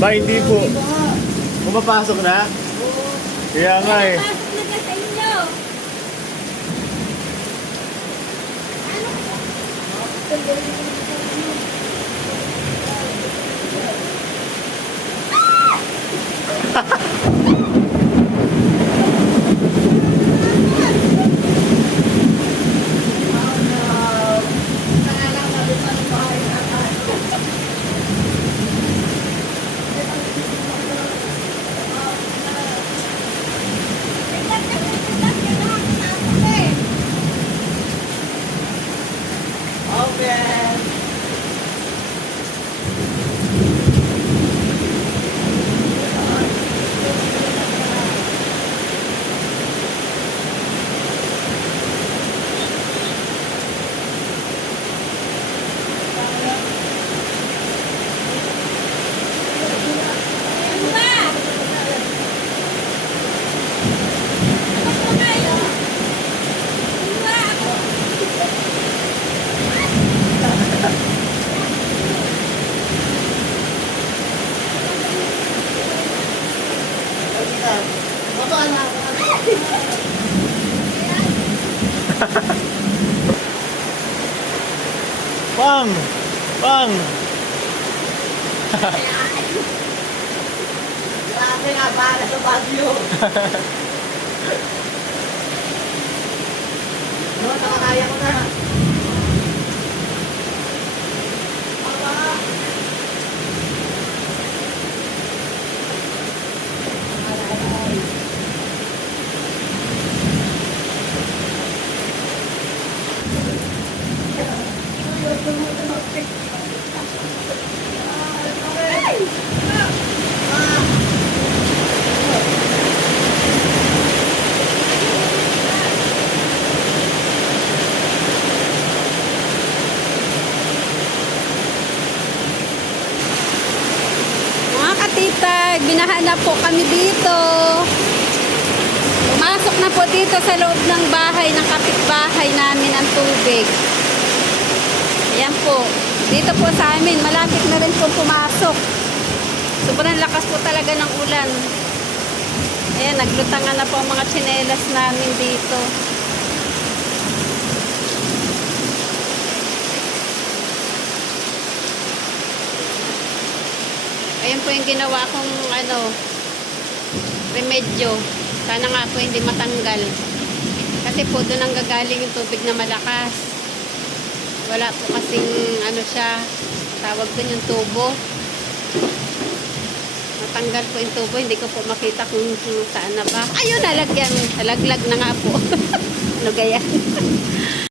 Ba, hindi po. Pumapasok na? Kaya nga eh. Pasok na ka sa inyo. Pang! Pang! Grabe nga para sa Baguio. No, nakakaya ko na. Mga katitag, binahanap po kami dito. Pumasok na po dito sa loob ng bahay, ng kapitbahay namin ang tubig. Ayan po. Dito po sa amin, malapit na rin po pumasok. Sobrang lakas po talaga ng ulan. Ayan, naglutangan na po ang mga tsinelas namin dito. Ayan po yung ginawa kong remedyo. Sana nga po hindi matanggal. Kasi po doon ang gagaling yung tubig na malakas. Wala po kasing siya, tawag doon yung tubo. Matanggal po yung tubo, hindi ko po makita kung saan na ba. Ayun, nalagyan. Nalaglag na nga po. Ano gaya?